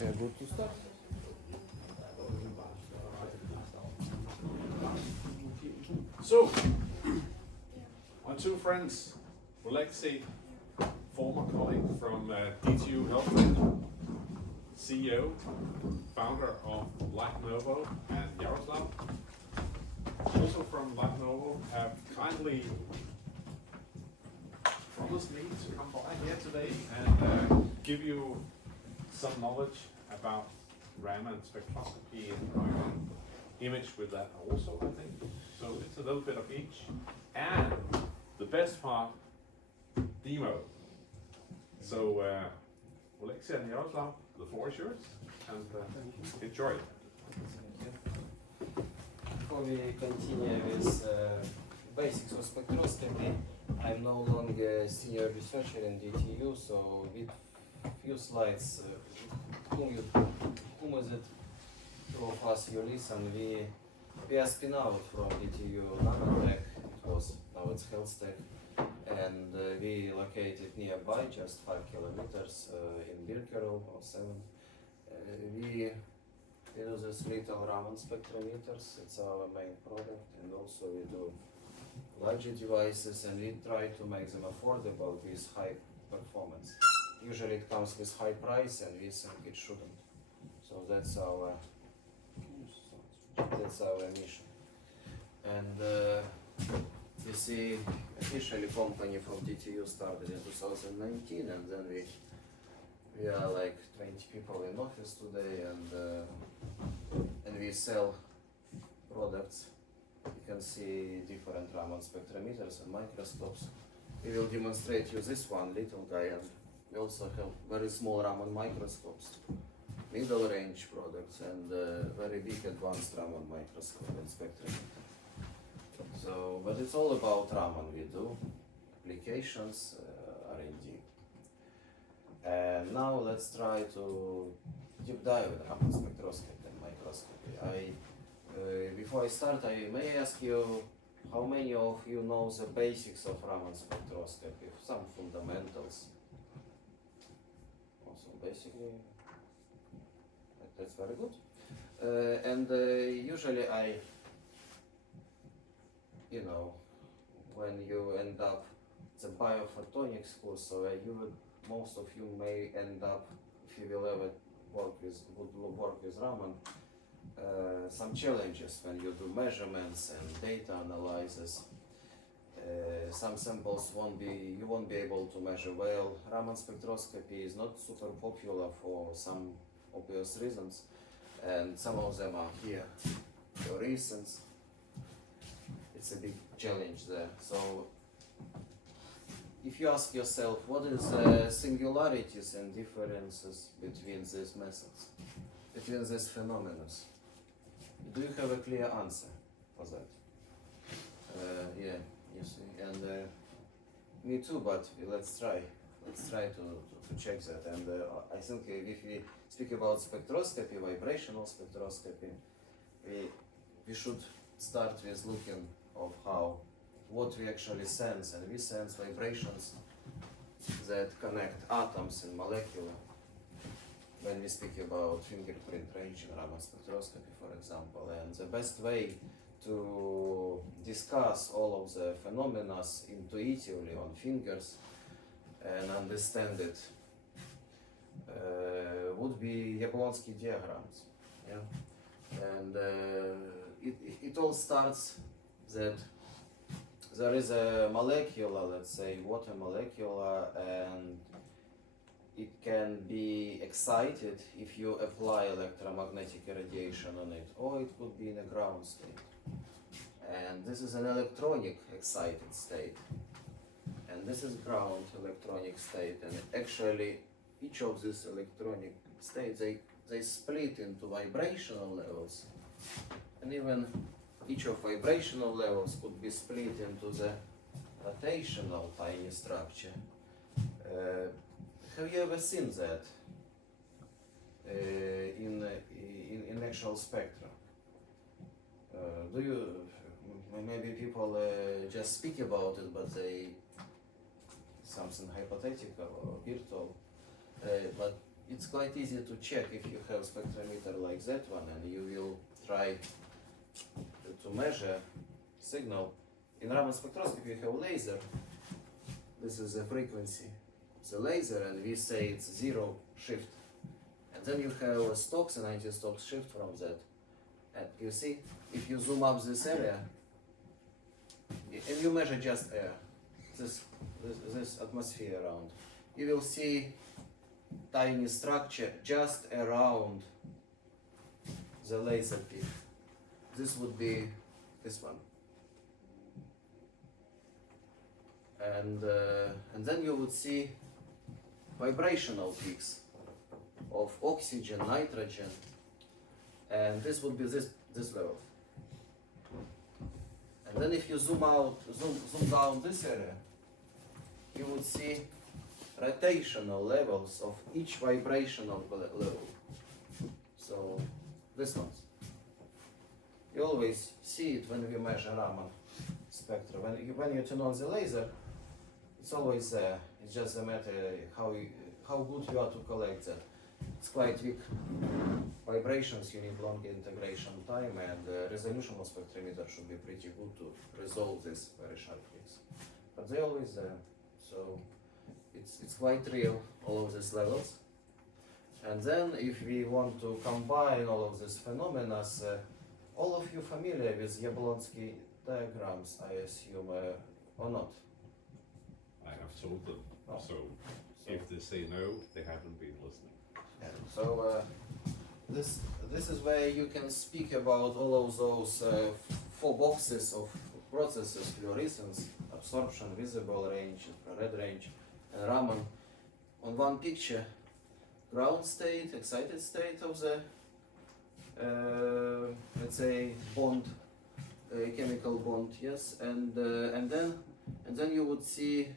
Yeah, good to start. So, my two friends, Oleksii, former colleague from DTU Health, CEO, founder of Lightnovo, and Yaroslav, also from Lightnovo, have kindly promised me to come by here today and give you some knowledge about Raman Spectroscopy and Raman image with that also, I think. So it's a little bit of each. And the best part, demo. So Oleksii and Yaroslav, the floor is yours, and enjoy it. Before we continue with basics of spectroscopy, I'm no longer a senior researcher in DTU, so with few slides, whom is it? Two of us you listen. We are spin out from DTU Nanotech. It was, now it's Health Tech, and we located nearby, just 5 kilometers in Birkerel or 7. We do this little Raman spectrometers. It's our main product, and also we do larger devices, and we try to make them affordable with high performance. Usually it comes with high price, and we think it shouldn't. So that's our mission. And you see, officially company from DTU started in 2019, and then we are like 20 people in office today, and we sell products. You can see different Raman spectrometers and microscopes. We will demonstrate you this one little guy, and we also have very small Raman microscopes, middle range products, and very big advanced Raman microscope and spectrometer. So, but it's all about Raman we do, applications, R&D. And now let's try to deep dive in Raman spectroscopy and microscopy. Before I start, I may ask you, how many of you know the basics of Raman spectroscopy, some fundamentals? Also, basically, that's very good. And usually when you end up the biophotonics course, so most of you may end up, if you will ever work with Raman, some challenges when you do measurements and data analysis. Some samples you won't be able to measure well. Raman spectroscopy is not super popular for some obvious reasons, and some of them are here for reasons. It's a big challenge there. So if you ask yourself, what is the singularities and differences between these methods, between these phenomena, do you have a clear answer for that? Yeah, you see, and me too, but let's try to check that. And I think if we speak about spectroscopy, vibrational spectroscopy, we should start with looking of what we actually sense, and we sense vibrations that connect atoms and molecular. When we speak about fingerprint range in Raman spectroscopy, for example, and the best way to discuss all of the phenomena intuitively on fingers and understand it would be Jablonski diagrams. Yeah? And it all starts that there is a molecular, let's say water molecular, and it can be excited if you apply electromagnetic radiation on it, or it could be in a ground state. And this is an electronic excited state, and this is ground electronic state. And actually, each of these electronic states, they split into vibrational levels, and even each of vibrational levels could be split into the rotational tiny structure. Have you ever seen that in actual spectra? Do you? Maybe people just speak about it, but they something hypothetical or virtual. But it's quite easy to check if you have spectrometer like that one, and you will try to measure signal. In Raman spectroscopy you have laser. This is the frequency, the laser, and we say it's zero shift. And then you have a stocks and anti-stocks shift from that. And you see, if you zoom up this area, and you measure just air, this atmosphere around, you will see tiny structure just around the laser peak. This would be this one. And then you would see vibrational peaks of oxygen, nitrogen, and this would be this level. And then if you zoom down this area, you would see rotational levels of each vibrational level. So this ones. You always see it when we measure Raman spectra. When you turn on the laser, it's always there. It's just a matter how good you are to collect that. It's quite weak vibrations, you need longer integration time, and the resolution of spectrometer should be pretty good to resolve this very sharp peaks. But they're always there, so it's quite real, all of these levels. And then if we want to combine all of these phenomena, all of you familiar with Yablonsky diagrams, I assume, or not? I have told them, Oh. so if they say no, they haven't been listening. Yeah. So this is where you can speak about all of those four boxes of processes: fluorescence, absorption, visible range, infrared range, and Raman. On one picture, ground state, excited state of the let's say bond, chemical bond, yes, and then you would see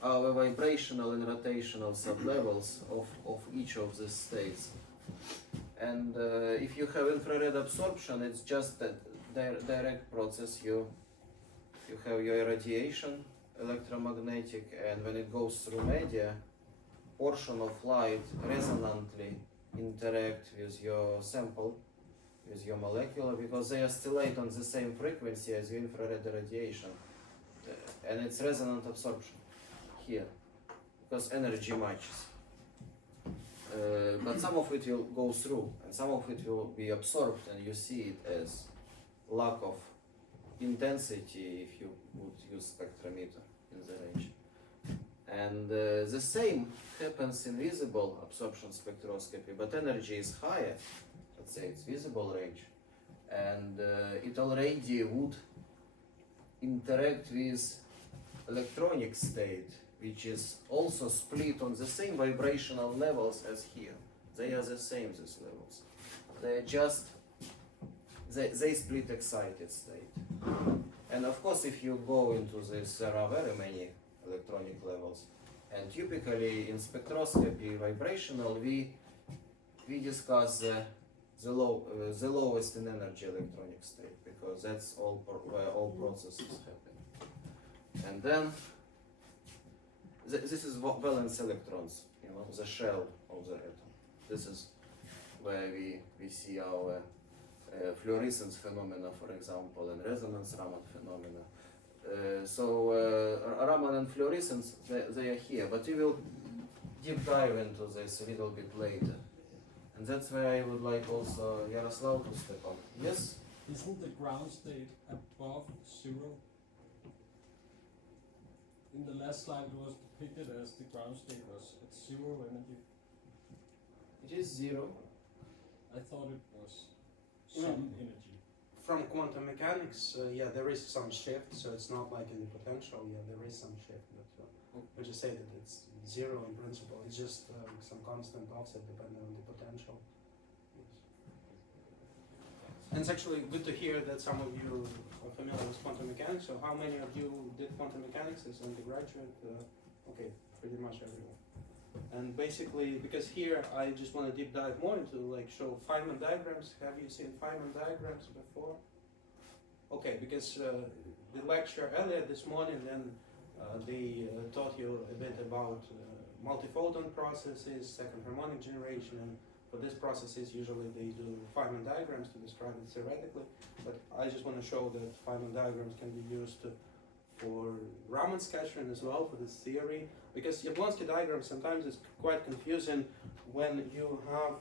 our vibrational and rotational sublevels of each of these states. And if you have infrared absorption, it's just that direct process. You have your radiation, electromagnetic, and when it goes through media, portion of light resonantly interact with your sample, with your molecule, because they oscillate on the same frequency as your infrared radiation, and it's resonant absorption here, because energy matches. But some of it will go through, and some of it will be absorbed, and you see it as lack of intensity if you would use spectrometer in the range. And the same happens in visible absorption spectroscopy, but energy is higher. Let's say it's visible range, and it already would interact with electronic state, which is also split on the same vibrational levels as here. They are the same, these levels. They just, they split excited state. And of course, if you go into this, there are very many electronic levels. And typically in spectroscopy vibrational, we discuss the lowest in energy electronic state, because that's all where all processes happen. And then this is valence electrons, you know, the shell of the atom. This is where we see our fluorescence phenomena, for example, and resonance Raman phenomena. So Raman and fluorescence, they are here, but we will deep dive into this a little bit later. And that's where I would like also Yaroslav to step up. Yes? Isn't the ground state above zero? In the last slide it was depicted as the ground state was at zero energy. It is zero. I thought it was some energy. From quantum mechanics, yeah, there is some shift, so it's not like in the potential, yeah, there is some shift, but we just say that it's zero in principle, it's just some constant offset depending on the potential. Yes. And it's actually good to hear that some of you are familiar with quantum mechanics, so how many of you did quantum mechanics as undergraduate? Okay, pretty much everyone. And basically, because here I just want to deep dive more into like show Feynman diagrams. Have you seen Feynman diagrams before? Okay, because the lecture earlier this morning, then they taught you a bit about multiphoton processes, second harmonic generation, and for these processes usually they do Feynman diagrams to describe it theoretically, but I just want to show that Feynman diagrams can be used for Raman scattering as well, for this theory, because Jablonski diagram sometimes is quite confusing when you have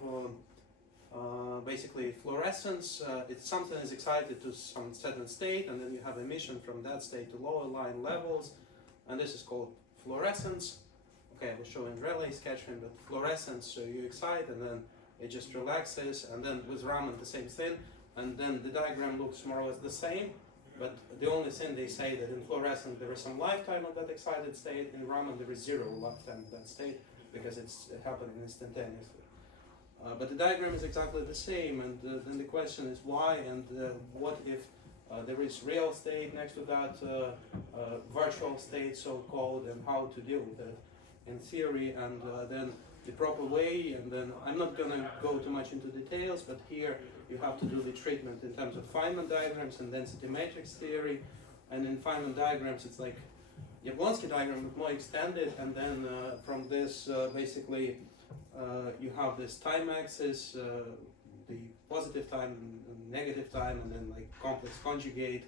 basically fluorescence. It's something is excited to some certain state, and then you have emission from that state to lower line levels, and this is called fluorescence. Okay, I was showing relay scattering, but fluorescence, so you excite and then it just relaxes, and then with Raman the same thing, and then the diagram looks more or less the same, but the only thing they say that in fluorescence there is some lifetime of that excited state, in Raman there is zero lifetime of that state because it's happening instantaneously. But the diagram is exactly the same, and then the question is why, and what if there is real state next to that virtual state, so-called, and how to deal with it in theory, and then the proper way. And then I'm not going to go too much into details, but here you have to do the treatment in terms of Feynman diagrams and density matrix theory. And in Feynman diagrams it's like Jablonski diagram but more extended, and then from this basically you have this time axis, the positive time and negative time, and then like complex conjugate,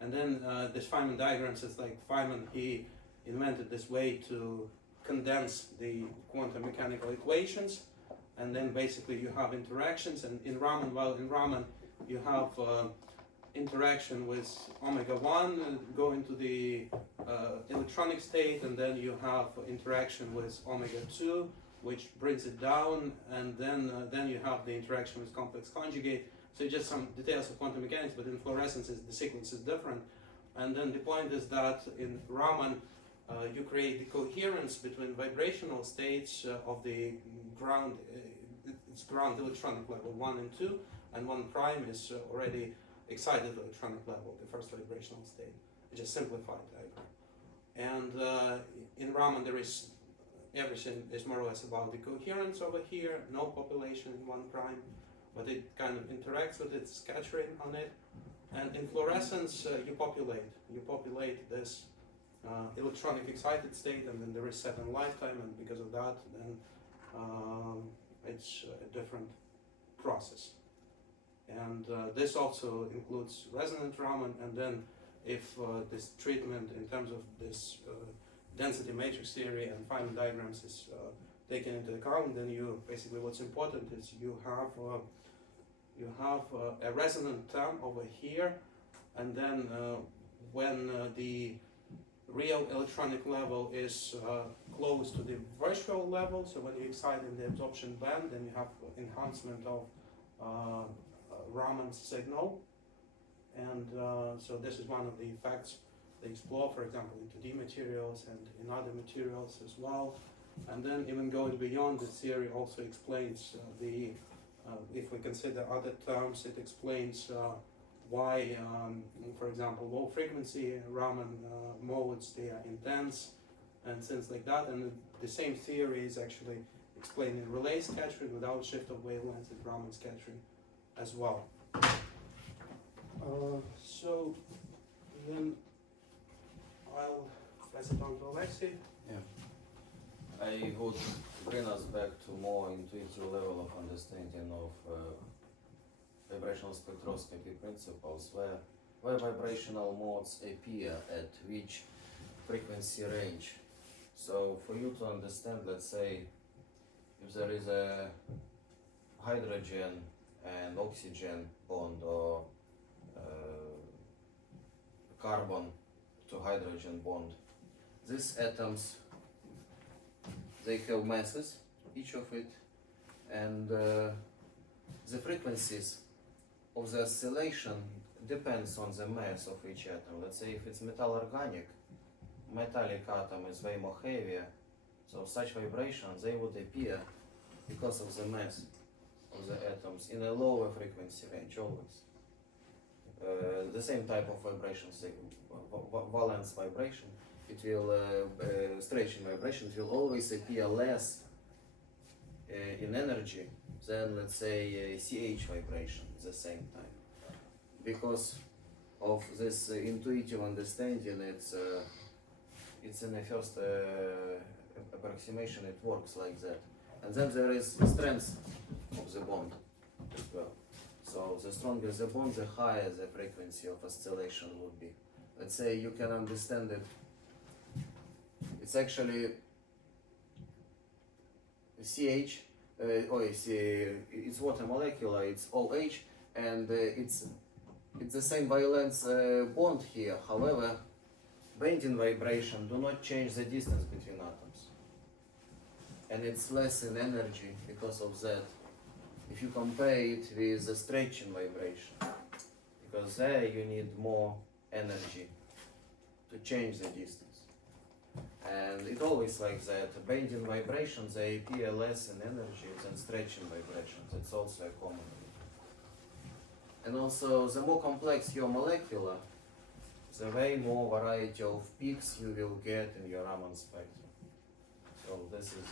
and then this Feynman diagrams is like Feynman, he invented this way to condense the quantum mechanical equations, and then basically you have interactions, and in Raman, well, in Raman you have interaction with omega 1 going to the electronic state, and then you have interaction with omega 2 which brings it down, and then you have the interaction with complex conjugate. So just some details of quantum mechanics, but in fluorescence the sequence is different. And then the point is that in Raman you create the coherence between vibrational states of the ground, it's ground electronic level 1 and 2, and 1 prime is already excited electronic level, the first vibrational state. It's just simplified diagram. And in Raman there is everything is more or less about the coherence over here, no population in 1 prime, but it kind of interacts with it, scattering on it. And in fluorescence you populate this electronic excited state, and then there is certain lifetime, and because of that then it's a different process. And this also includes resonant Raman, and then if this treatment in terms of this density matrix theory and Feynman diagrams is taken into account, then you basically what's important is you have a resonant term over here, and then when the real electronic level is close to the virtual level, so when you excite in the absorption band, then you have enhancement of Raman signal. And so this is one of the effects they explore, for example, in 2D materials and in other materials as well. And then even going beyond, the theory also explains if we consider other terms, it explains why, for example, low frequency Raman modes, they are intense and things like that. And the same theory is actually explained in relay scattering without shift of wavelengths in Raman scattering as well. So then I'll pass it on to Oleksii. Yeah. I would bring us back to more intuitive level of understanding of vibrational spectroscopy principles, where vibrational modes appear at which frequency range. So for you to understand, let's say, if there is a hydrogen and oxygen bond, or carbon to hydrogen bond, these atoms, they have masses, each of it, and the frequencies of the oscillation depends on the mass of each atom. Let's say if it's metal organic, metallic atom is way more heavier, so such vibrations, they would appear because of the mass of the atoms in a lower frequency range always. The same type of vibration, say valence vibration, it will stretching vibration, it will always appear less in energy than, let's say, CH vibration at the same time. Because of this intuitive understanding, it's in the first approximation, it works like that. And then there is strength of the bond as well. So the stronger the bond, the higher the frequency of oscillation would be. Let's say you can understand it. It's actually CH, it's water molecular, it's OH, and it's the same valence bond here. However, bending vibration do not change the distance between atoms, and it's less in energy because of that. If you compare it with the stretching vibration, because there you need more energy to change the distance. And it always like that. Bending vibrations, they appear less in energy than stretching vibrations. It's also a common rule. And also, the more complex your molecular, the way more variety of peaks you will get in your Raman spectrum. So this is,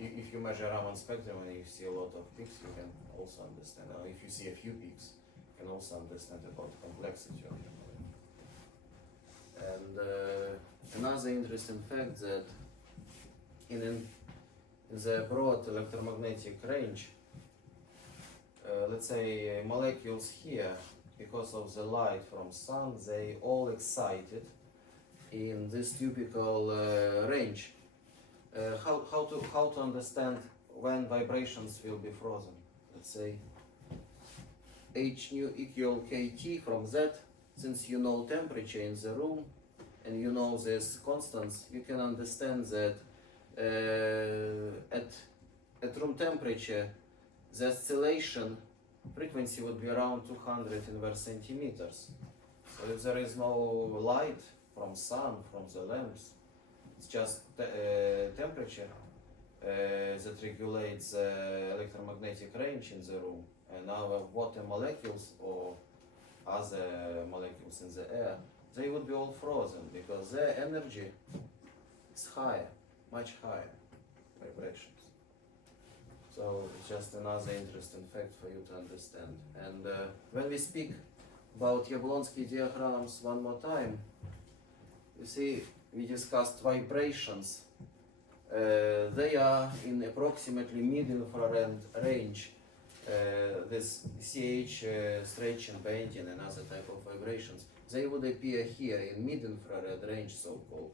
if you measure Raman spectrum and you see a lot of peaks, you can also understand. Or if you see a few peaks, you can also understand about the complexity of your molecule. And another interesting fact that in the broad electromagnetic range, let's say molecules here, because of the light from sun, they all excited in this typical range. How to understand when vibrations will be frozen? Let's say H nu equal kT from that. Since you know temperature in the room and you know this constants, you can understand that at room temperature, the oscillation frequency would be around 200 inverse centimeters. So if there is no light from sun, from the lamps, it's just temperature that regulates electromagnetic range in the room, and our water molecules or other molecules in the air, they would be all frozen because their energy is higher, much higher vibrations. So it's just another interesting fact for you to understand. And when we speak about Jablonski diagrams one more time, you see we discussed vibrations. They are in approximately mid-infrared range. This CH stretching, bending and other type of vibrations, they would appear here in mid-infrared range, so-called.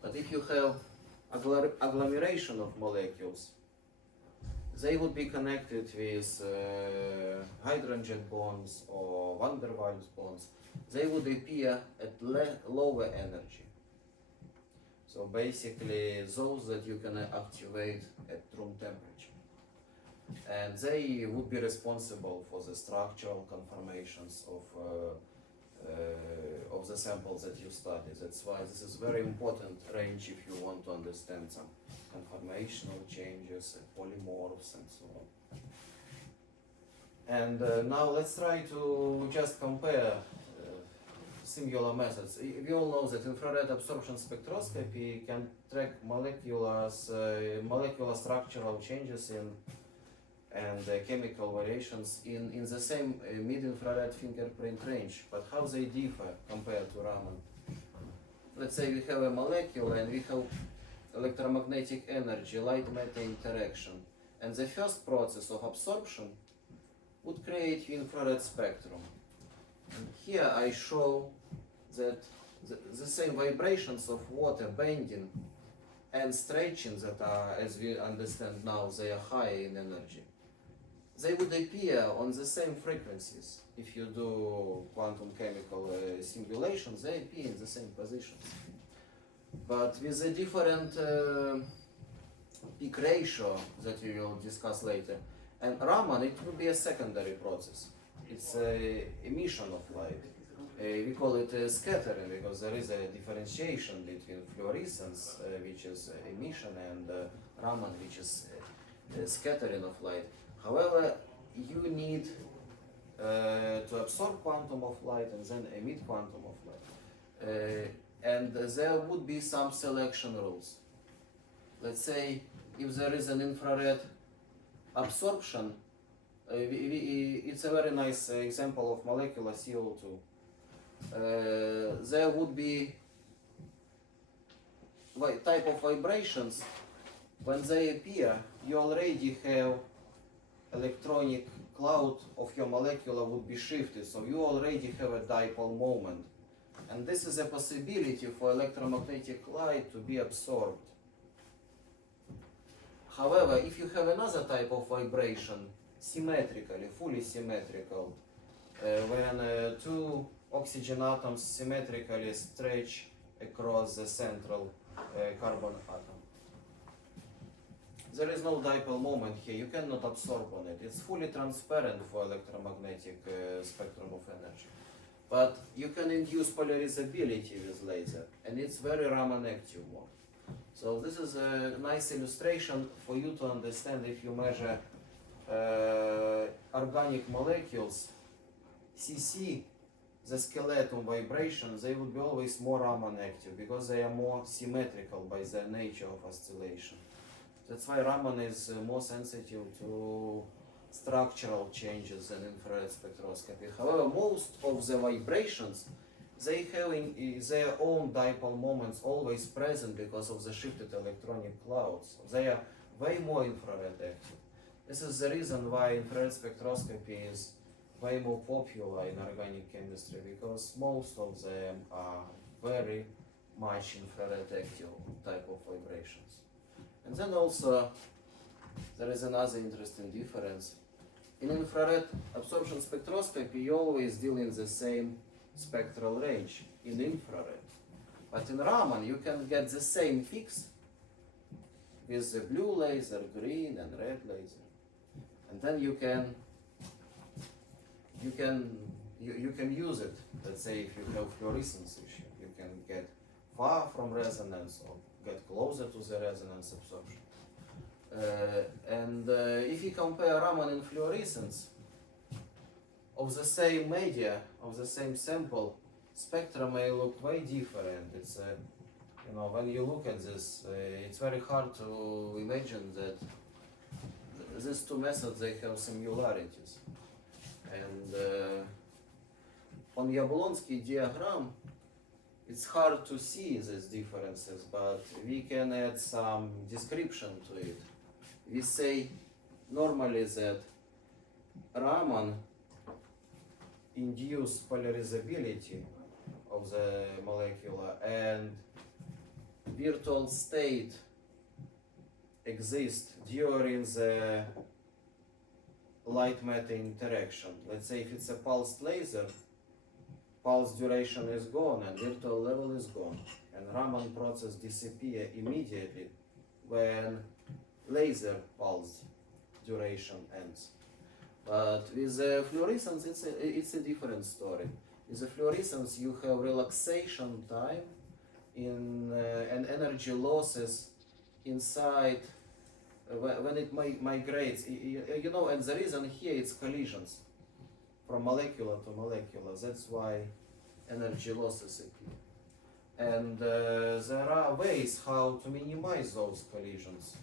But if you have agglomeration of molecules, they would be connected with hydrogen bonds or van der Waals bonds. They would appear at lower energy. So basically those that you can activate at room temperature. And they would be responsible for the structural conformations of the samples that you study. That's why this is very important range if you want to understand some conformational changes, polymorphs and so on. And now let's try to just compare singular methods. We all know that infrared absorption spectroscopy can track molecular structural changes and chemical variations in the same mid-infrared fingerprint range. But how they differ compared to Raman? Let's say we have a molecule and we have electromagnetic energy, light-matter interaction. And the first process of absorption would create infrared spectrum. And here I show that the same vibrations of water bending and stretching that are, as we understand now, they are high in energy. They would appear on the same frequencies. If you do quantum chemical simulations, they appear in the same positions. But with a different peak ratio that we will discuss later. And Raman, it will be a secondary process. It's emission of light. We call it scattering because there is a differentiation between fluorescence, which is emission, and Raman, which is scattering of light. However, you need to absorb quantum of light and then emit quantum of light. And there would be some selection rules. Let's say if there is an infrared absorption, it's a very nice example of molecular CO2. There would be type of vibrations, when they appear, you already have electronic cloud of your molecule would be shifted, so you already have a dipole moment. And this is a possibility for electromagnetic light to be absorbed. However, if you have another type of vibration, symmetrically, fully symmetrical, when two oxygen atoms symmetrically stretch across the central carbon atom, there is no dipole moment here, you cannot absorb on it. It's fully transparent for electromagnetic spectrum of energy. But you can induce polarizability with laser, and it's very Raman active one. So this is a nice illustration for you to understand if you measure organic molecules, CC, the skeleton vibrations, they would be always more Raman active because they are more symmetrical by their nature of oscillation. That's why Raman is more sensitive to structural changes than infrared spectroscopy. However, most of the vibrations, they have in their own dipole moments always present because of the shifted electronic clouds. They are way more infrared active. This is the reason why infrared spectroscopy is way more popular in organic chemistry, because most of them are very much infrared active type of vibrations. And then also there is another interesting difference. In infrared absorption spectroscopy, you always deal in the same spectral range in infrared. But in Raman, you can get the same peaks with the blue laser, green and red laser. And then you can use it. Let's say if you have fluorescence issue, you can get far from resonance or get closer to the resonance absorption. If you compare Raman and fluorescence of the same media, of the same sample, spectra may look way different. It's when you look at this, it's very hard to imagine that these two methods, they have similarities. And on Yablonsky diagram, it's hard to see these differences, but we can add some description to it. We say normally that Raman induce polarizability of the molecule, and virtual state exists during the light matter interaction. Let's say if it's a pulsed laser, pulse duration is gone and virtual level is gone, and Raman process disappear immediately when laser pulse duration ends. But with the fluorescence, it's a different story. With the fluorescence, you have relaxation time and energy losses inside when it migrates. And the reason here it's collisions from molecular to molecular. That's why energy losses appear. And there are ways how to minimize those collisions.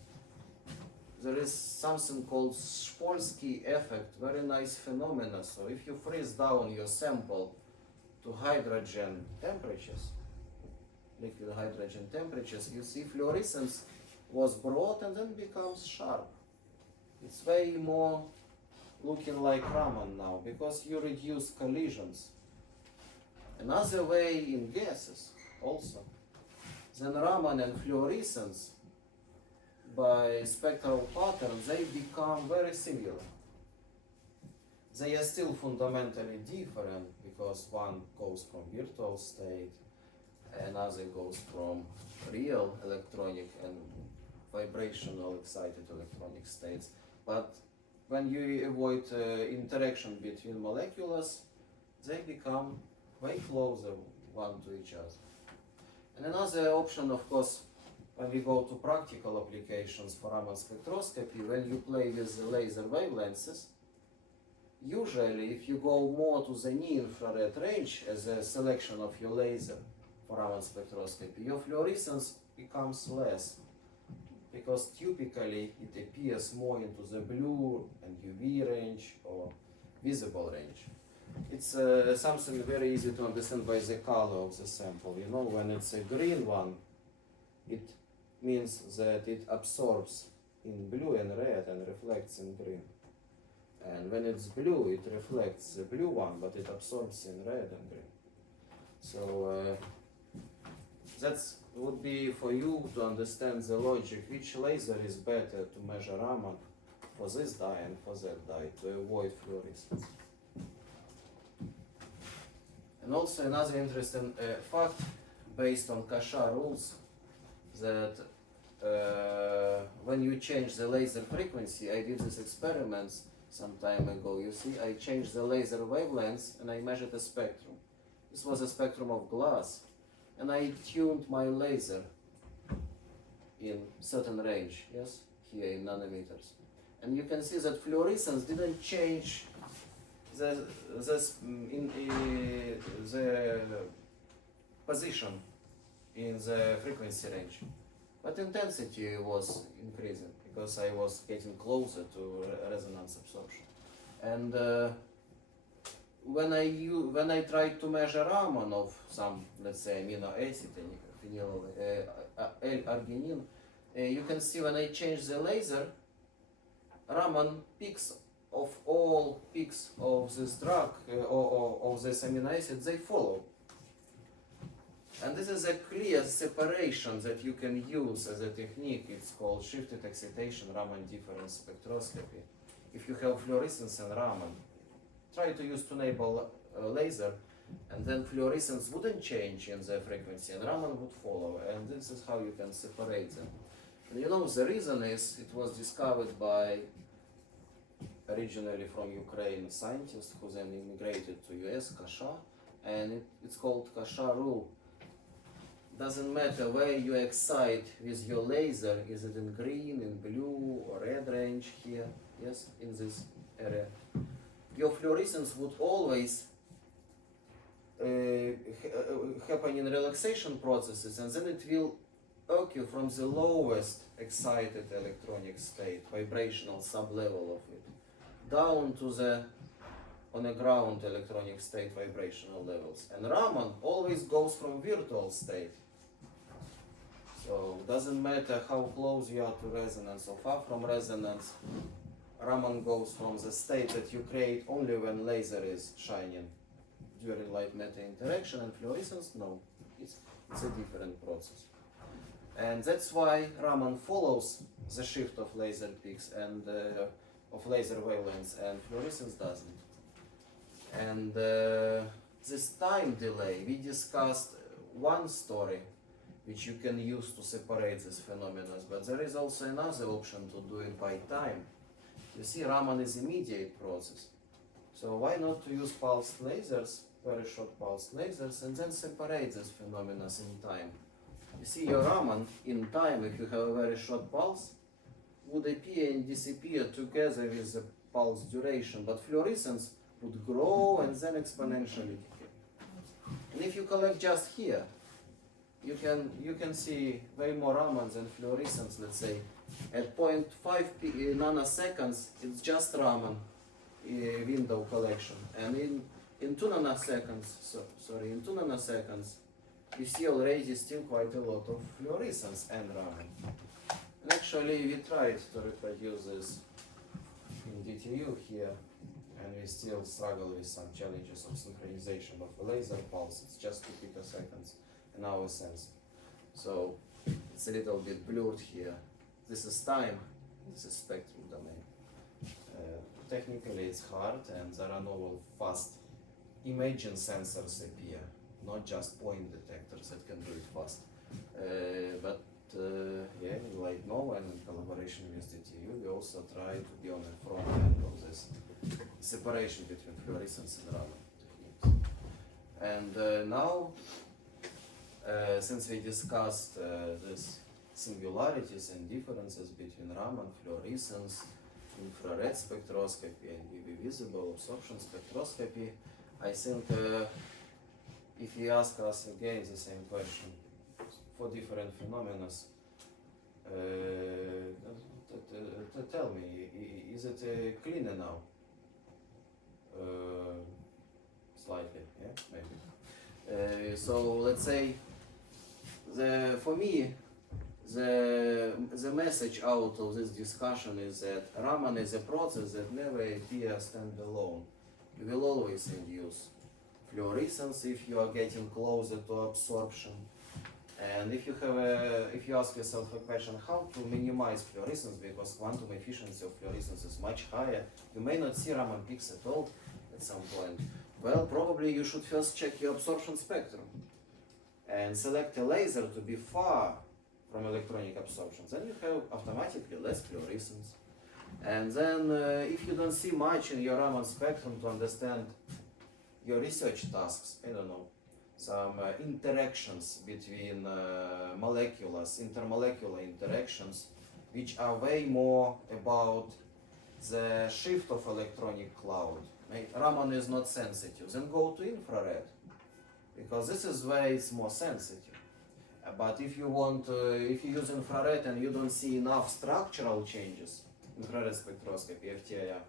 There is something called Spolsky effect, very nice phenomena. So if you freeze down your sample to hydrogen temperatures, liquid hydrogen temperatures, you see fluorescence was brought and then becomes sharp. It's way more looking like Raman now because you reduce collisions. Another way in gases also. Then Raman and fluorescence, by spectral pattern, they become very similar. They are still fundamentally different because one goes from virtual state, another goes from real electronic and vibrational excited electronic states. But when you avoid interaction between molecules, they become way closer one to each other. And another option, of course, when we go to practical applications for Raman spectroscopy, when you play with the laser wavelengths, usually if you go more to the near-infrared range as a selection of your laser for Raman spectroscopy, your fluorescence becomes less, because typically it appears more into the blue and UV range or visible range. It's something very easy to understand by the color of the sample. When it's a green one, it means that it absorbs in blue and red and reflects in green. And when it's blue, it reflects the blue one, but it absorbs in red and green. So that's would be for you to understand the logic, which laser is better to measure Raman for this dye and for that dye to avoid fluorescence. And also another interesting fact based on Kasha rules that when you change the laser frequency, I did these experiments some time ago, you see, I changed the laser wavelengths and I measured the spectrum. This was a spectrum of glass, and I tuned my laser in certain range, yes, here in nanometers. And you can see that fluorescence didn't change the position in the frequency range, but intensity was increasing because I was getting closer to resonance absorption. And when I tried to measure Raman of some, let's say, amino acid, phenyl L-arginine, you can see when I change the laser, Raman peaks of all peaks of this drug or of this amino acid, they follow. And this is a clear separation that you can use as a technique. It's called shifted excitation Raman difference spectroscopy. If you have fluorescence and Raman, try to use tunable laser, and then fluorescence wouldn't change in the frequency and Raman would follow. And this is how you can separate them. And you know, the reason is it was discovered by originally from Ukraine scientist who then immigrated to US, Kasha, and it's called Kasha rule. Doesn't matter where you excite with your laser, is it in green, in blue or red range here, yes, in this area. Your fluorescence would always happen in relaxation processes, and then it will occur from the lowest excited electronic state, vibrational sublevel of it, down to the on a ground electronic state vibrational levels. And Raman always goes from virtual state. So doesn't matter how close you are to resonance or far from resonance, Raman goes from the state that you create only when laser is shining during light-matter interaction, and fluorescence, no, it's a different process. And that's why Raman follows the shift of laser peaks and of laser wavelengths, and fluorescence doesn't. And this time delay, we discussed one story which you can use to separate these phenomena, but there is also another option to do it by time. You see, Raman is immediate process. So why not to use pulsed lasers, very short pulsed lasers, and then separate these phenomena in time. You see, your Raman in time, if you have a very short pulse, would appear and disappear together with the pulse duration, but fluorescence would grow and then exponentially decay. And if you collect just here, you can see way more Raman than fluorescence, let's say. At 0.5 nanoseconds, it's just Raman window collection. And in 2 nanoseconds, in 2 nanoseconds, you see already still quite a lot of fluorescence and Raman. And actually, we tried to reproduce this in DTU here, and we still struggle with some challenges of synchronization of the laser pulse. It's just 2 picoseconds in our sensor. So it's a little bit blurred here. This is time, this is spectrum domain. Technically it's hard, and there are novel fast imaging sensors appear, not just point detectors that can do it fast. Yeah, in Lightnovo and in collaboration with DTU, we also try to be on the front end of this separation between fluorescence and Raman techniques. And now, since we discussed these singularities and differences between Raman, fluorescence, infrared spectroscopy, and UV visible absorption spectroscopy, I think if you ask us again the same question for different phenomena, tell me, is it cleaner now? Slightly, yeah, maybe. So let's say, for me, the message out of this discussion is that Raman is a process that never appears standalone. You will always induce fluorescence if you are getting closer to absorption. And if you ask yourself a question, how to minimize fluorescence, because quantum efficiency of fluorescence is much higher, you may not see Raman peaks at all at some point. Well, probably you should first check your absorption spectrum and select a laser to be far from electronic absorption. Then you have automatically less fluorescence. And then if you don't see much in your Raman spectrum to understand your research tasks, I don't know, some interactions between molecules, intermolecular interactions, which are way more about the shift of electronic cloud. Right? Raman is not sensitive. Then go to infrared, because this is where it's more sensitive. But if you want, if you use infrared and you don't see enough structural changes, infrared spectroscopy, FTIR,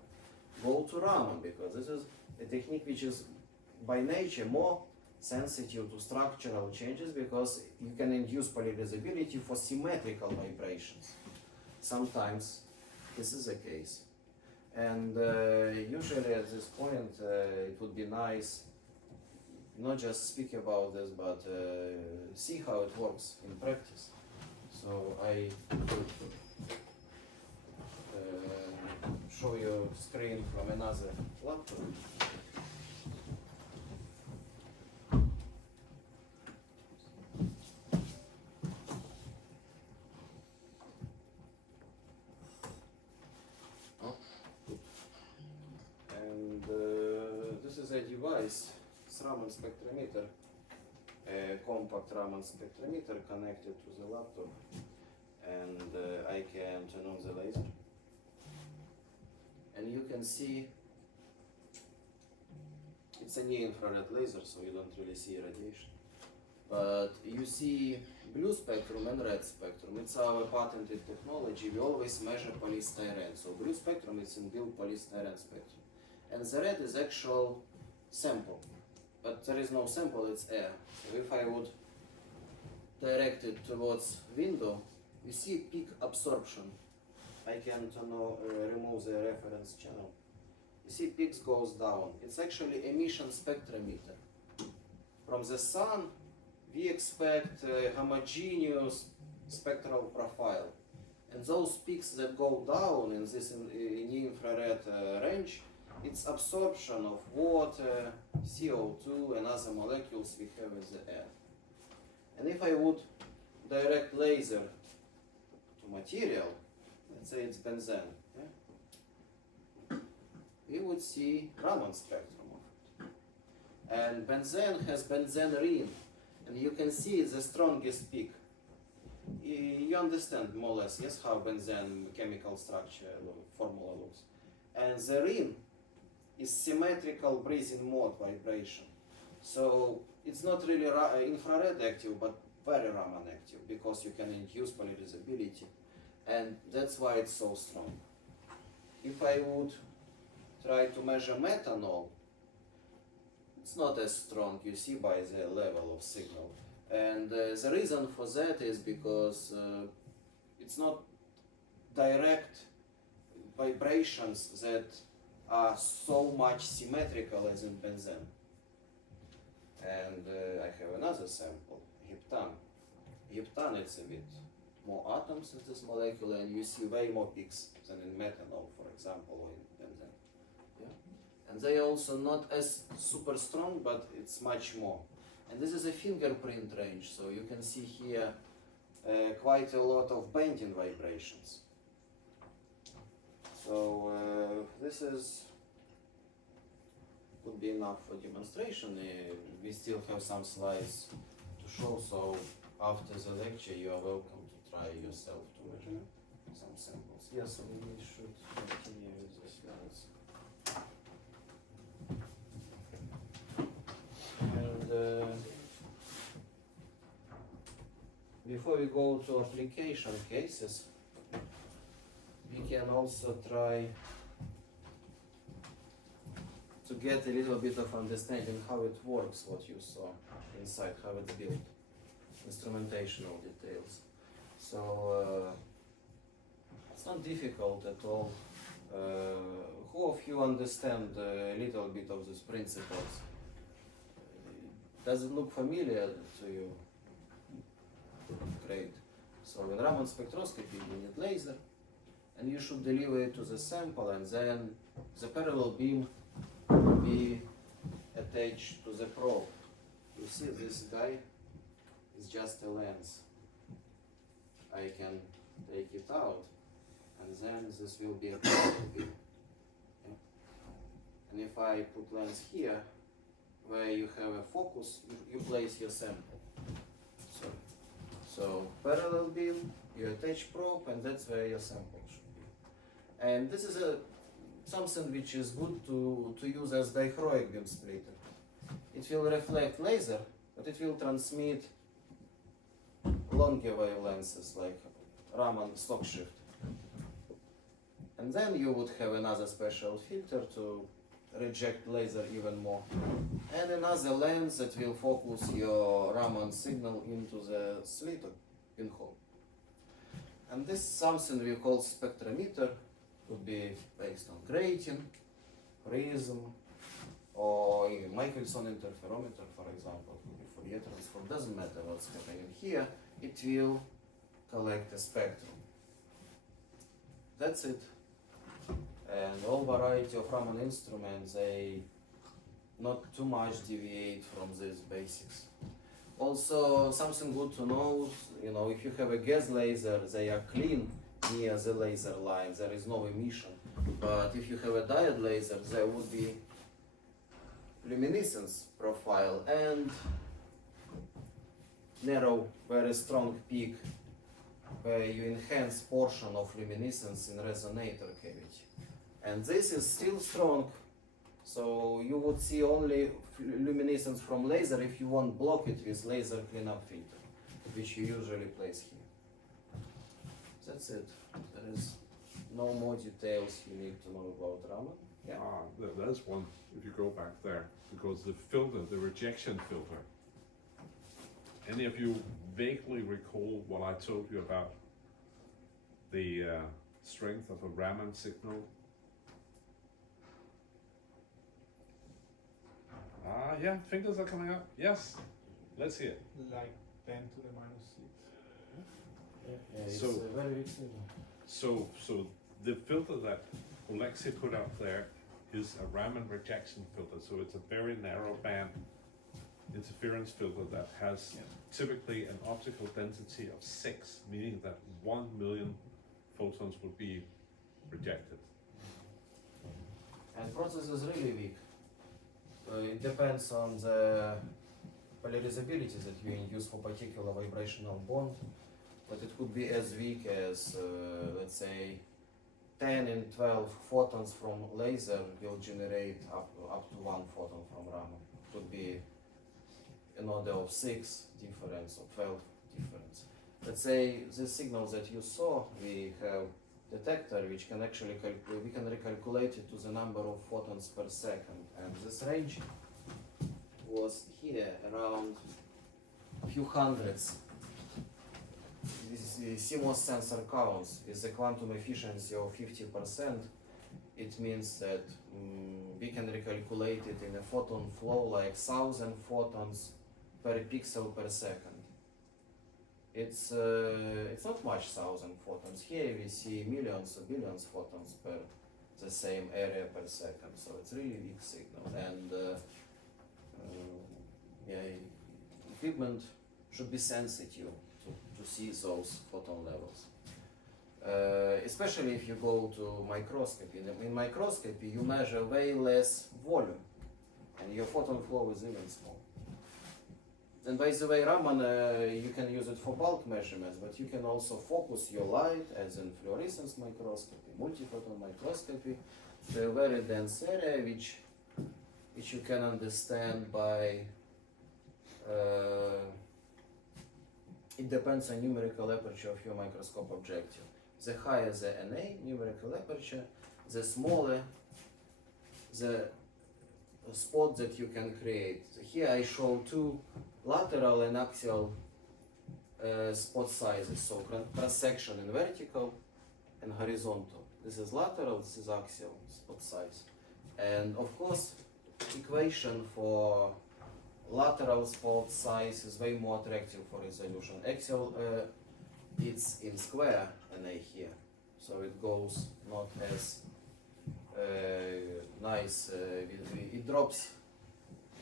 go to Raman, because this is a technique which is by nature more sensitive to structural changes, because you can induce polarizability for symmetrical vibrations. Sometimes this is the case. And usually at this point it would be nice not just speak about this, but see how it works in practice. So I show you screen from another laptop. And this is a device, it's Raman spectrometer, a compact Raman spectrometer connected to the laptop, and I can turn on the laser, and you can see it's a near infrared laser, so you don't really see radiation, but you see blue spectrum and red spectrum. It's our patented technology. We always measure polystyrene. So blue spectrum is inbuilt polystyrene spectrum, and the red is actual sample, but there is no sample, it's air. So if I would direct it towards window, you see peak absorption. I can remove the reference channel. You see peaks goes down. It's actually emission spectrometer. From the sun, we expect a homogeneous spectral profile. And those peaks that go down in this near-infrared range, it's absorption of water, CO2 and other molecules we have in the air. And if I would direct laser to material, let's say it's benzene, yeah? We would see Raman spectrum of it. And benzene has benzene ring, and you can see the strongest peak. You understand more or less, yes, how benzene chemical structure formula looks. And the ring is symmetrical breathing mode vibration. So it's not really infrared active, but very Raman active, because you can induce polarizability, and that's why it's so strong. If I would try to measure methanol, it's not as strong, you see, by the level of signal. And the reason for that is because it's not direct vibrations that are so much symmetrical as in benzene. And I have another sample, heptane. Heptane, it's a bit more atoms in this molecule, and you see way more peaks than in methanol, for example, or in benzene. Yeah? And they are also not as super strong, but it's much more. And this is a fingerprint range, so you can see here quite a lot of bending vibrations. So this would be enough for demonstration. We still have some slides to show, so after the lecture you are welcome to try yourself to measure some samples. Yes, so we should continue with the slides. And before we go to application cases, we can also try to get a little bit of understanding how it works, what you saw inside, how it's built, instrumentational details. So it's not difficult at all. Who of you understand a little bit of these principles? Does it look familiar to you? Great. So in Raman spectroscopy you need laser, and you should deliver it to the sample, and then the parallel beam will be attached to the probe. You see this guy is just a lens. I can take it out, and then this will be a parallel beam. Yeah. And if I put lens here, where you have a focus, you place your sample. So parallel beam, you attach probe, and that's where your sample should be. And this is something which is good to use as dichroic beam splitter. It will reflect laser, but it will transmit longer wavelengths like Raman stock shift. And then you would have another special filter to reject laser even more. And another lens that will focus your Raman signal into the slit or pinhole. And this is something we call spectrometer. Could be based on grating, prism, or Michelson interferometer, for example. Could be Fourier transform. Doesn't matter what's happening here. It will collect a spectrum. That's it. And all variety of Raman instruments, they not too much deviate from these basics. Also, something good to know, if you have a gas laser, they are clean near the laser line, there is no emission. But if you have a diode laser, there would be luminescence profile and narrow, very strong peak, where you enhance portion of luminescence in resonator cavity. And this is still strong, so you would see only luminescence from laser if you won't block it with laser cleanup filter, which you usually place here. That's it. There is no more details you need to know about Raman. Yeah. There's one, if you go back there, because the filter, the rejection filter. Any of you vaguely recall what I told you about the strength of a Raman signal? Yeah, fingers are coming up. Yes, let's hear. Like 10 to the minus 6. Yeah, it's So- a very big signal. So the filter that Oleksii put up there is a Raman rejection filter. So it's a very narrow band interference filter that has typically an optical density of 6, meaning that 1 million photons would be rejected. And process is really weak. It depends on the polarizability that you induce for particular vibrational bond, but it could be as weak as, let's say, 10 and 12 photons from laser will generate up to 1 photon from Raman. It could be an order of 6 difference or 12 difference. Let's say the signals that you saw, we have detector which can actually we can recalculate it to the number of photons per second, and this range was here around a few hundreds. This is the CMOS sensor counts with the quantum efficiency of 50%. It means that we can recalculate it in a photon flow like 1,000 photons per pixel per second. It's not much 1,000 photons. Here we see millions or billions photons per the same area per second. So it's really weak signal, and equipment should be sensitive to see those photon levels. Especially if you go to microscopy. In microscopy, you measure way less volume, and your photon flow is even small. And by the way, Raman, you can use it for bulk measurements, but you can also focus your light, as in fluorescence microscopy, multiphoton microscopy, to a very dense area, which you can understand by, it depends on numerical aperture of your microscope objective. The higher the NA, numerical aperture, the smaller the spot that you can create. Here I show 2 lateral and axial spot sizes, so cross section in vertical and horizontal. This is lateral, this is axial spot size. And of course, equation for lateral spot size is way more attractive for resolution. Axial, it's in square NA here, so it goes not as nice, it drops,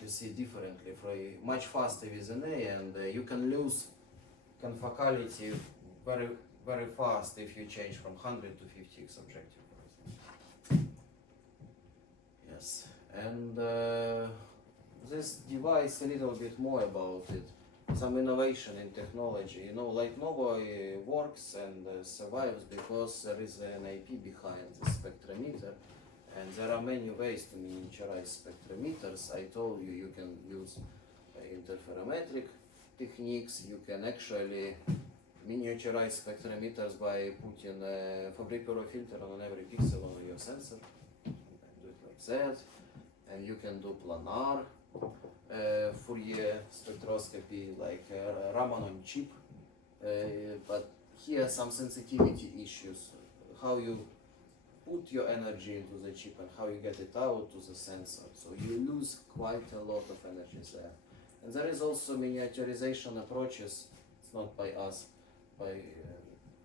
you see, differently, for much faster with NA, and you can lose confocality very fast if you change from 100 to 50x objective, for example. Yes, and this device, a little bit more about it. Some innovation in technology. You know, Lightnovo works and survives because there is an IP behind the spectrometer, and there are many ways to miniaturize spectrometers. I told you, you can use interferometric techniques. You can actually miniaturize spectrometers by putting a Fabry-Perot filter on every pixel on your sensor. You can do it like that, and you can do planar Fourier spectroscopy, like Raman on chip, but here some sensitivity issues, how you put your energy into the chip and how you get it out to the sensor, so you lose quite a lot of energies there. And there is also miniaturization approaches, it's not by us, by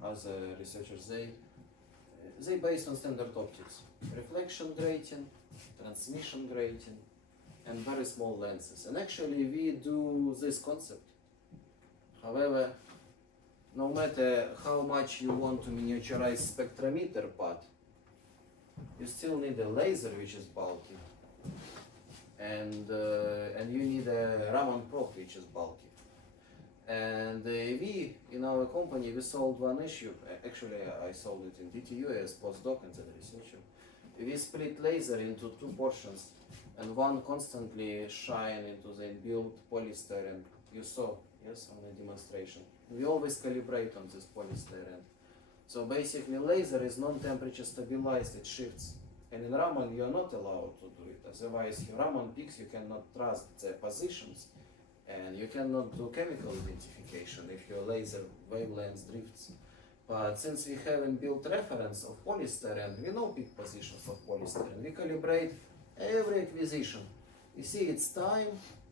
other researchers. They based on standard optics, reflection grating, transmission grating, and very small lenses. And actually we do this concept. However, no matter how much you want to miniaturize spectrometer part, you still need a laser which is bulky, and you need a Raman probe which is bulky. And we, in our company, we solved one issue. Actually, I solved it in DTU as postdoc and the researcher. We split laser into two portions, and one constantly shine into the inbuilt polystyrene. You saw, yes, on the demonstration. We always calibrate on this polystyrene. So basically, laser is non-temperature stabilized, it shifts. And in Raman, you are not allowed to do it. Otherwise, your Raman peaks, you cannot trust their positions, and you cannot do chemical identification if your laser wavelength drifts. But since we have inbuilt reference of polystyrene, we know peak positions of polystyrene. We calibrate every acquisition. You see its time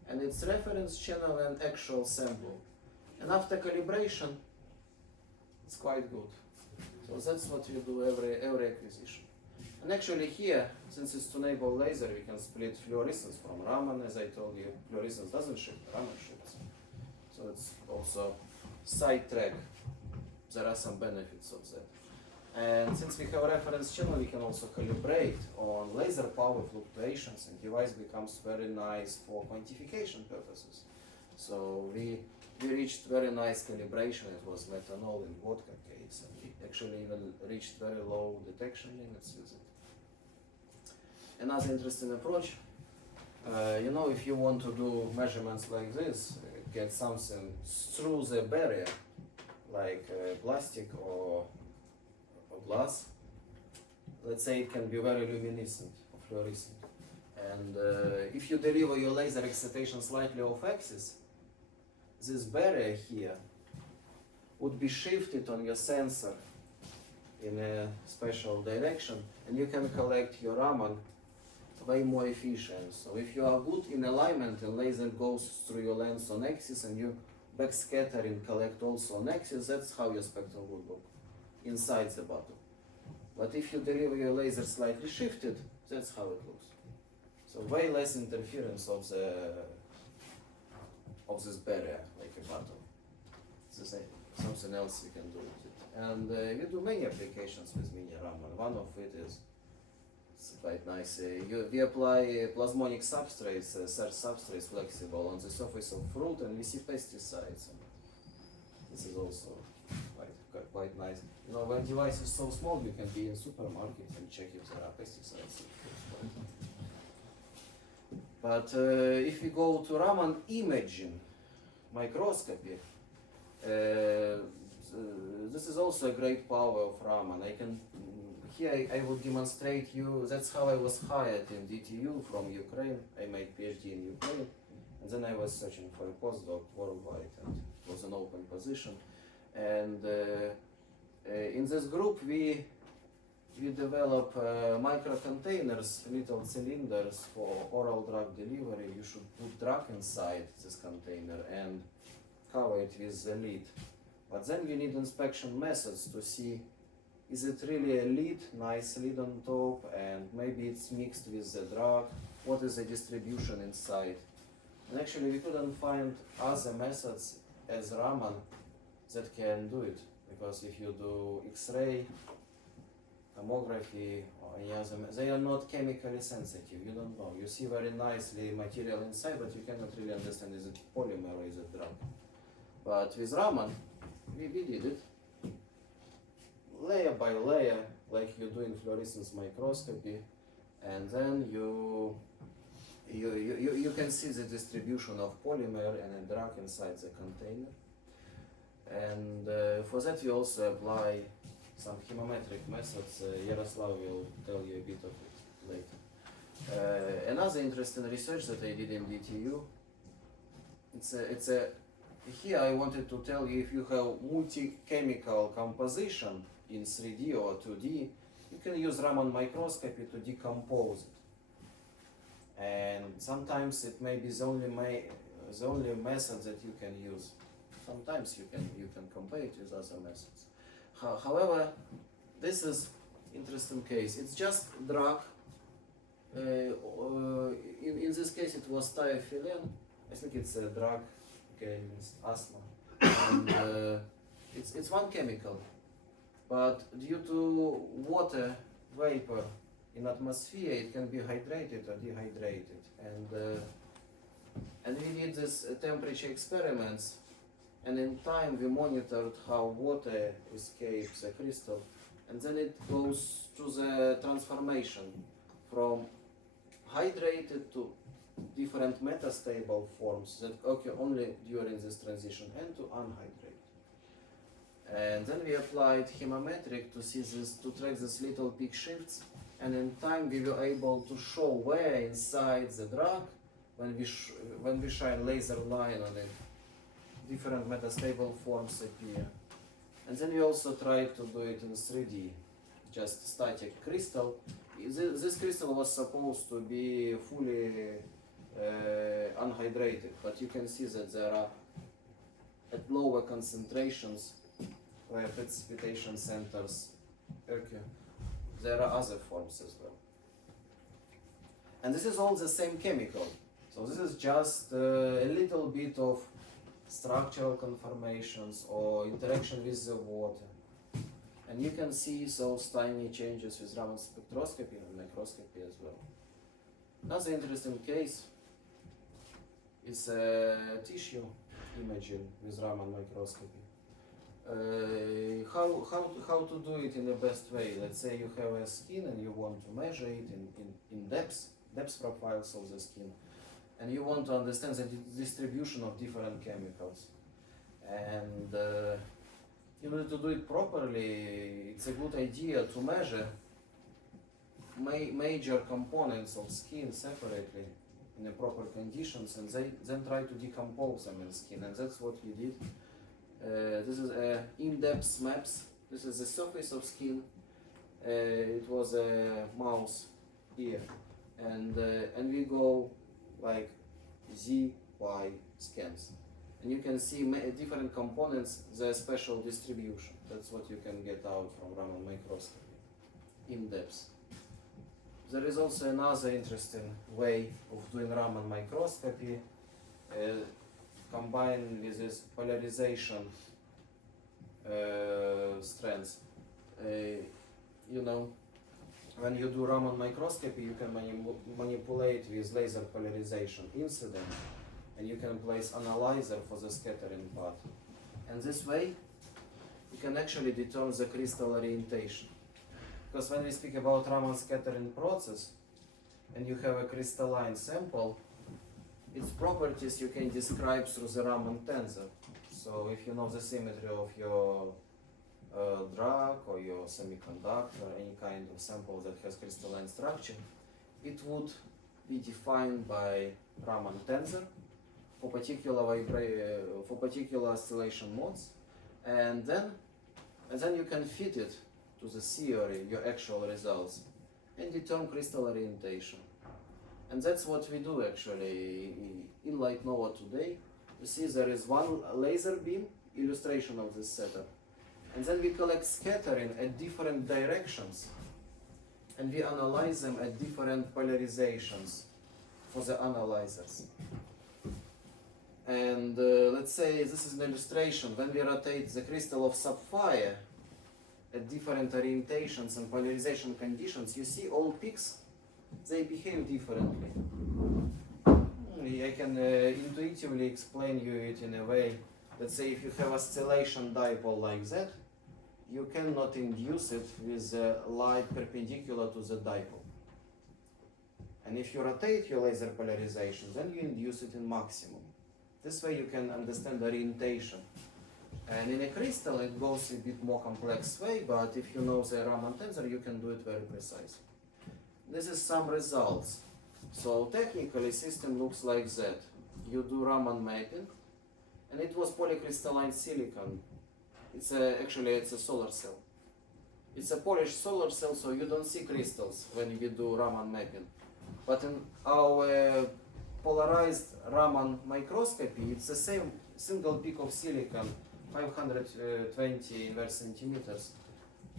and its reference channel and actual sample. And after calibration, it's quite good. So that's what we do every acquisition. And actually here, since it's tunable laser, we can split fluorescence from Raman. As I told you, fluorescence doesn't shift, Raman shifts. So it's also side track. There are some benefits of that. And since we have a reference channel, we can also calibrate on laser power fluctuations, and device becomes very nice for quantification purposes. So we reached very nice calibration. It was methanol in vodka case, and we actually even reached very low detection limits with it. Another interesting approach, you know, if you want to do measurements like this, get something through the barrier, like plastic or glass, let's say it can be very luminescent or fluorescent. And if you deliver your laser excitation slightly off axis, this barrier here would be shifted on your sensor in a special direction, and you can collect your Raman way more efficient. So if you are good in alignment and laser goes through your lens on axis and you backscatter and collect also on axis, that's how your spectrum would look inside the bottle. But if you deliver your laser slightly shifted, that's how it looks. So way less interference of this barrier, like a bottle. It's something else we can do with it. And we do many applications with mini Raman. One of it is, it's quite nice. We apply plasmonic substrates, search substrates flexible on the surface of fruit, and we see pesticides on it. This is also quite nice. You know, when device is so small, you can be in supermarket and check if there are pesticides. But if we go to Raman imaging microscopy, this is also a great power of Raman. Here I will demonstrate you, that's how I was hired in DTU from Ukraine. I made PhD in Ukraine, and then I was searching for a postdoc worldwide and was an open position. And in this group we develop microcontainers, little cylinders for oral drug delivery. You should put drug inside this container and cover it with the lid. But then you need inspection methods to see, is it really a lid, nice lid on top, and maybe it's mixed with the drug, what is the distribution inside. And actually we couldn't find other methods as Raman that can do it, because if you do X-ray, tomography, or any other, they are not chemically sensitive, you don't know. You see very nicely material inside, but you cannot really understand is it polymer or is it drug. But with Raman, we did it layer by layer, like you do in fluorescence microscopy, and then you can see the distribution of polymer and a drug inside the container. And for that we also apply some chemometric methods. Yaroslav will tell you a bit of it later. Another interesting research that I did in DTU, here I wanted to tell you, if you have multi-chemical composition in 3D or 2D, you can use Raman microscopy to decompose it. And sometimes it may be the only method that you can use. Sometimes you can compare it with other methods. However, this is interesting case. It's just drug. In this case, it was thiophyllene. I think it's a drug against asthma. And it's one chemical, but due to water vapor in atmosphere, it can be hydrated or dehydrated. And we did this temperature experiments. And in time we monitored how water escapes the crystal, and then it goes through the transformation from hydrated to different metastable forms that occur only during this transition, and to unhydrated. And then we applied chemometric to see this, to track these little peak shifts, and in time we were able to show where inside the drug, when we shine laser line on it, different metastable forms appear. And then we also tried to do it in 3D, just static crystal. This crystal was supposed to be fully unhydrated, but you can see that there are, at lower concentrations where precipitation centers occur, there are other forms as well. And this is all the same chemical. So this is just a little bit of structural conformations or interaction with the water. And you can see those tiny changes with Raman spectroscopy and microscopy as well. Another interesting case is tissue imaging with Raman microscopy. How to do it in the best way? Let's say you have a skin and you want to measure it in depth profiles of the skin. And you want to understand the distribution of different chemicals. And in order to do it properly, it's a good idea to measure major components of skin separately in the proper conditions, and then try to decompose them in skin. And that's what we did. This is in-depth maps. This is the surface of skin. It was a mouse ear. And we go like Z, Y scans. And you can see different components, their special distribution. That's what you can get out from Raman microscopy, in depth. There is also another interesting way of doing Raman microscopy, combined with this polarization strands. You know, when you do Raman microscopy, you can manipulate with laser polarization incident, and you can place analyzer for the scattering path. And this way, you can actually determine the crystal orientation. Because when we speak about Raman scattering process, and you have a crystalline sample, its properties you can describe through the Raman tensor. So if you know the symmetry of your drug or your semiconductor, any kind of sample that has crystalline structure, it would be defined by Raman tensor, for particular for particular oscillation modes, and then you can fit it to the theory, your actual results, and determine crystal orientation. And that's what we do actually in Lightnovo today. You see there is one laser beam illustration of this setup, and then we collect scattering at different directions, and we analyze them at different polarizations for the analyzers. And let's say this is an illustration. When we rotate the crystal of sapphire at different orientations and polarization conditions, you see all peaks, they behave differently. I can intuitively explain you it in a way. Let's say if you have oscillation dipole like that, you cannot induce it with light perpendicular to the dipole. And if you rotate your laser polarization, then you induce it in maximum. This way you can understand orientation. And in a crystal it goes a bit more complex way, but if you know the Raman tensor, you can do it very precisely. This is some results. So technically system looks like that. You do Raman mapping, and it was polycrystalline silicon. Actually it's a solar cell. It's a polished solar cell, so you don't see crystals when you do Raman mapping. But in our polarized Raman microscopy, it's the same single peak of silicon, 520 inverse centimeters.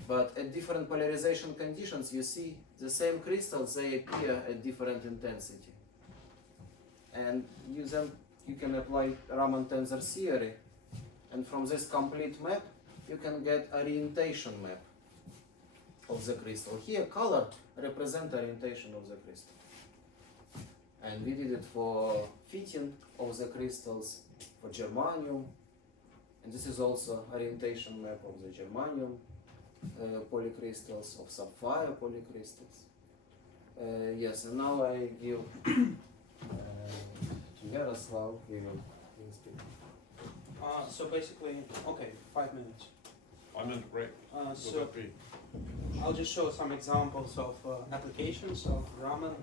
But at different polarization conditions, you see the same crystals, they appear at different intensity. And you can apply Raman tensor theory, and from this complete map, you can get orientation map of the crystal. Here, color represents orientation of the crystal. And we did it for fitting of the crystals, for germanium, and this is also orientation map of the germanium polycrystals, of sapphire polycrystals. Yes, and now I give to Yaroslav, he will speak. So basically, okay, 5 minutes. 1 minute break. So Will that be? I'll just show some examples of applications of Raman,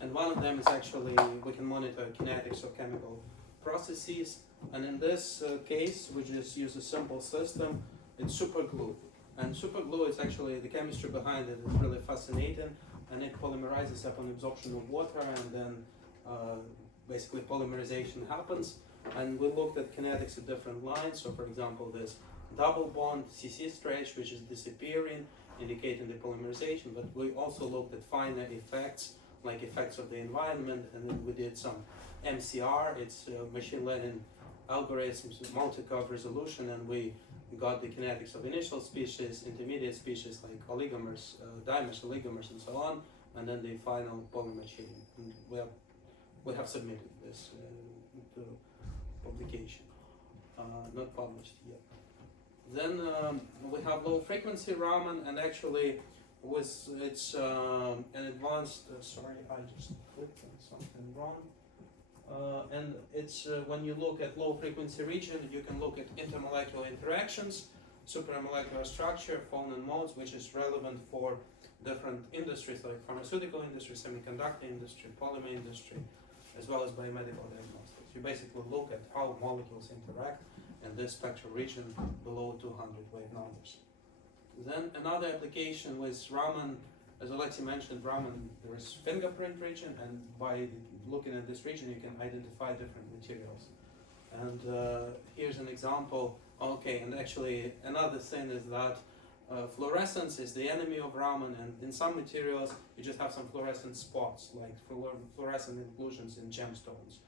and one of them is actually we can monitor kinetics of chemical processes. And in this case, we just use a simple system. It's super glue, and super glue is actually the chemistry behind it is really fascinating, and it polymerizes upon absorption of water, and then basically polymerization happens. And we looked at kinetics of different lines. So, for example, this double bond CC stretch, which is disappearing, indicating the polymerization. But we also looked at finer effects, like effects of the environment, and then we did some MCR. It's machine learning algorithms with multi-curve resolution, and we got the kinetics of initial species, intermediate species like oligomers, dimers, oligomers, and so on, and then the final polymer chain. And we have submitted this to publication, not published yet. Then we have low frequency Raman, and actually it's an advanced, sorry, I just clicked on something wrong. And it's when you look at low frequency region, you can look at intermolecular interactions, supramolecular structure, Aulin modes, which is relevant for different industries like pharmaceutical industry, semiconductor industry, polymer industry, as well as biomedical diagnostics. You basically look at how molecules interact in this spectral region below 200 wave numbers. Then another application was Raman. As Oleksii mentioned, Raman, there is fingerprint region, and by looking at this region, you can identify different materials. And here's an example. Okay, and actually another thing is that fluorescence is the enemy of Raman, and in some materials, you just have some fluorescent spots, like fluorescent inclusions in gemstones.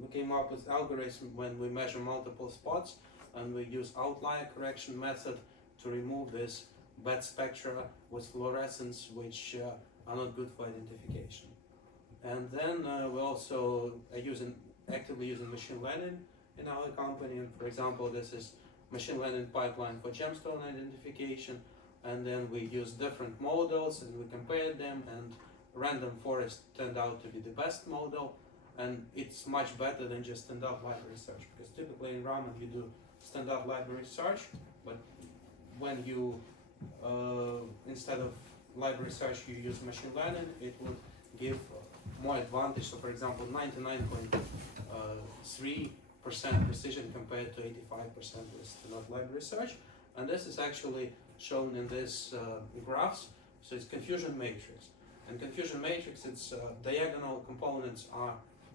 We came up with algorithm when we measure multiple spots, and we use outlier correction method to remove this bad spectra with fluorescence, which are not good for identification. And then we also are actively using machine learning in our company. And for example, this is machine learning pipeline for gemstone identification. And then we use different models and we compared them, and random forest turned out to be the best model. And it's much better than just standard library search, because typically in Raman you do standard library search, but when you instead of library search you use machine learning, it would give more advantage. So for example, 99.9% 3% precision compared to 85% with standard library research. And this is actually shown in this graphs. So it's confusion matrix. And confusion matrix, its diagonal components are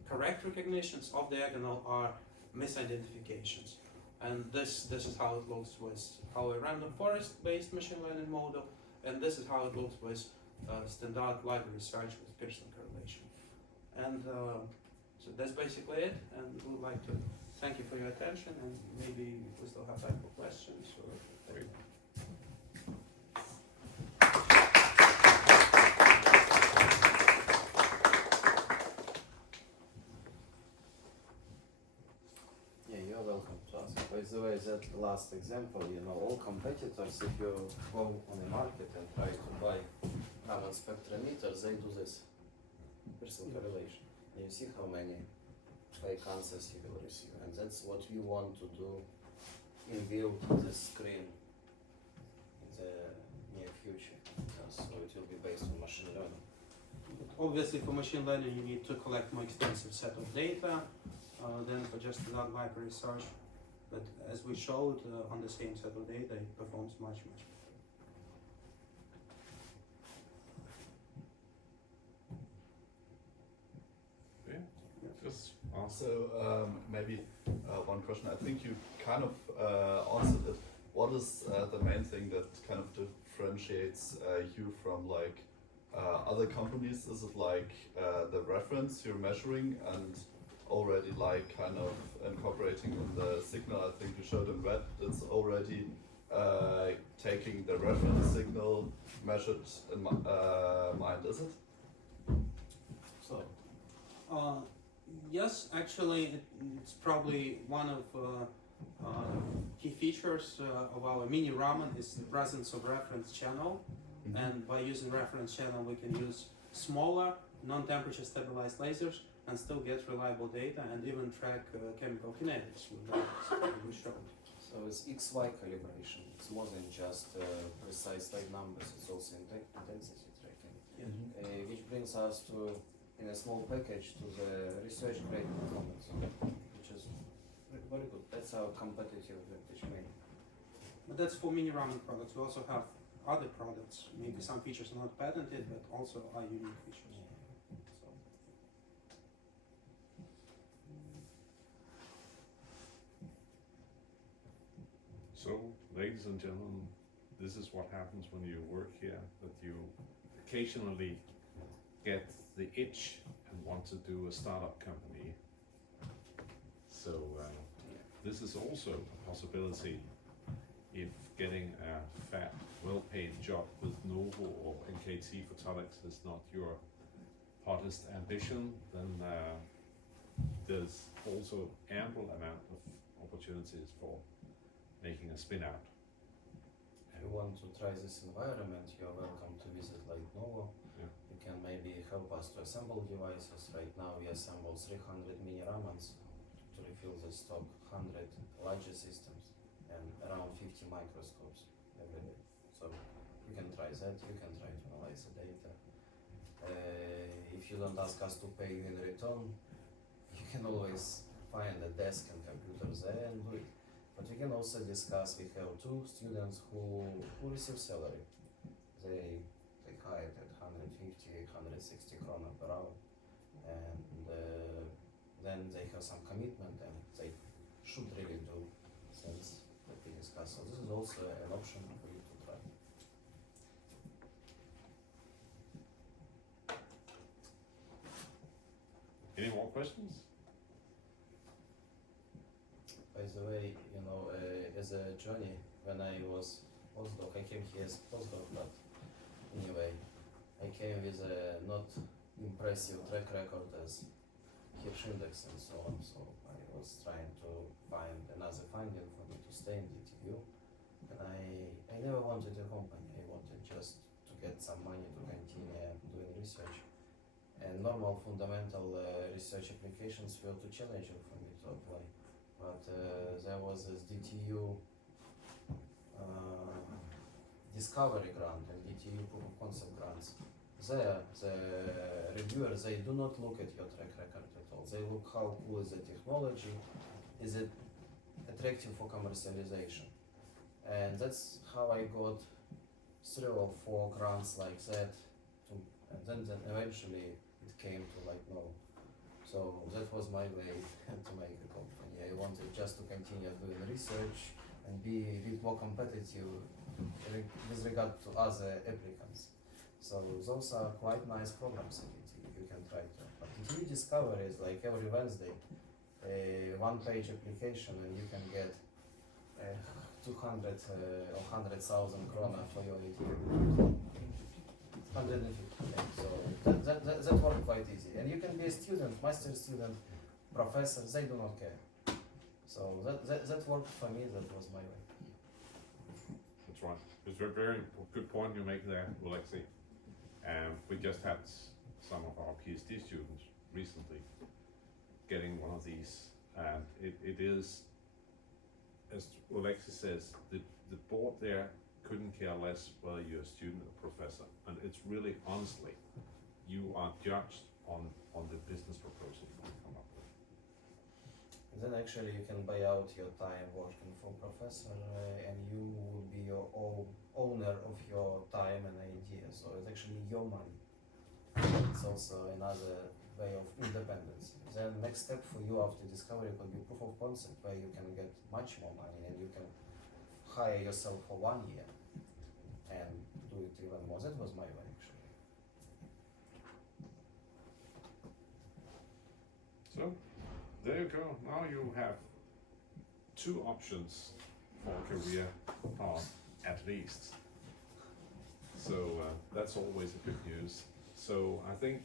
correct recognitions, off diagonal are misidentifications. And this is how it looks with our random forest-based machine learning model, and this is how it looks with standard library search with Pearson correlation. And so that's basically it, and we would like to thank you for your attention, and maybe we still have time for questions. Or Yeah, you're welcome to ask. By the way, that last example, all competitors, if you go on the market and try to buy Raman spectrometers, they do this Pearson correlation. And you see how many fake answers you will receive. And that's what we want to do in view of this screen in the near future. So it will be based on machine learning. But obviously, for machine learning, you need to collect more extensive set of data than for just standard library search. But as we showed on the same set of data, it performs much better. Just ask. So maybe one question. I think you kind of answered it. What is the main thing that kind of differentiates you from like other companies? Is it like the reference you're measuring and already like kind of incorporating in the signal? I think you showed in red. It's already taking the reference signal measured in mind. Is it? So Yes, actually, it's probably one of key features of our mini Raman is the presence of reference channel. Mm-hmm. And by using reference channel, we can use smaller, non-temperature stabilized lasers and still get reliable data and even track chemical kinetics with that we showed. So it's XY calibration. It's more than just precise light numbers. It's also intensity tracking, Yeah. which brings us to, in a small package, to the research grade performance, which is very good. That's our competitive advantage mainly. But that's for mini Raman products. We also have other products. Maybe some features are not patented, but also are unique features. So. So, ladies and gentlemen, this is what happens when you work here, that you occasionally get the itch and want to do a startup company. So this is also a possibility if getting a fat, well-paid job with Novo or NKT Photonics is not your hottest ambition, then there's also ample amount of opportunities for making a spin out. If you want to try this environment, you're welcome to visit Lightnovo. Yeah. You can maybe help us to assemble devices. Right now we assemble 300 mini Ramans to refill the stock, 100 larger systems and around 50 microscopes every day. So you can try that, you can try to analyze the data. If you don't ask us to pay you in return, you can always find a desk and computers there and do it. But we can also discuss, we have two students who receive salary. They hired at 150, 160 krona per hour. And then they have some commitment and they should really do things that we discuss. So this is also an option for you to try. Any more questions? By the way, as a journey, when I was postdoc, I came here as postdoc, but anyway, I came with a not impressive track record as Hirsch index and so on, so I was trying to find another funding for me to stay in DTU, and I never wanted a company, I wanted just to get some money to continue doing research, and normal fundamental research applications were too challenging for me to apply. But there was this DTU discovery grant and DTU proof of concept grants. there, the reviewers, they do not look at your track record at all. They look how cool is the technology, is it attractive for commercialization. And that's how I got 3 or 4 grants like that, and then eventually it came to Lightnovo. So that was my way to make a company. I wanted just to continue doing research and be a bit more competitive with regard to other applicants. So those are quite nice programs in DTU, you can try to. But DTU Discovery is like every Wednesday, a 1-page application, and you can get 200 or 100,000 krona for your DTU. 150, yeah. So that worked quite easy. And you can be a student, master student, professor, they do not care. So that worked for me, that was my way. That's right. It's a very good point you make there, Oleksii. We just had some of our PhD students recently getting one of these, and it is, as Oleksii says, the board there couldn't care less whether you're a student or professor, and it's really honestly, you are judged on the business proposal you come up with. And then actually you can buy out your time working for professor, and you will be your owner of your time and idea. So it's actually your money. It's also another way of independence. Then next step for you after discovery could be proof of concept, where you can get much more money and you can hire yourself for 1 year and do it even more. That was my way actually. So there you go. Now you have 2 options for a career path at least. So that's always a good news. So I think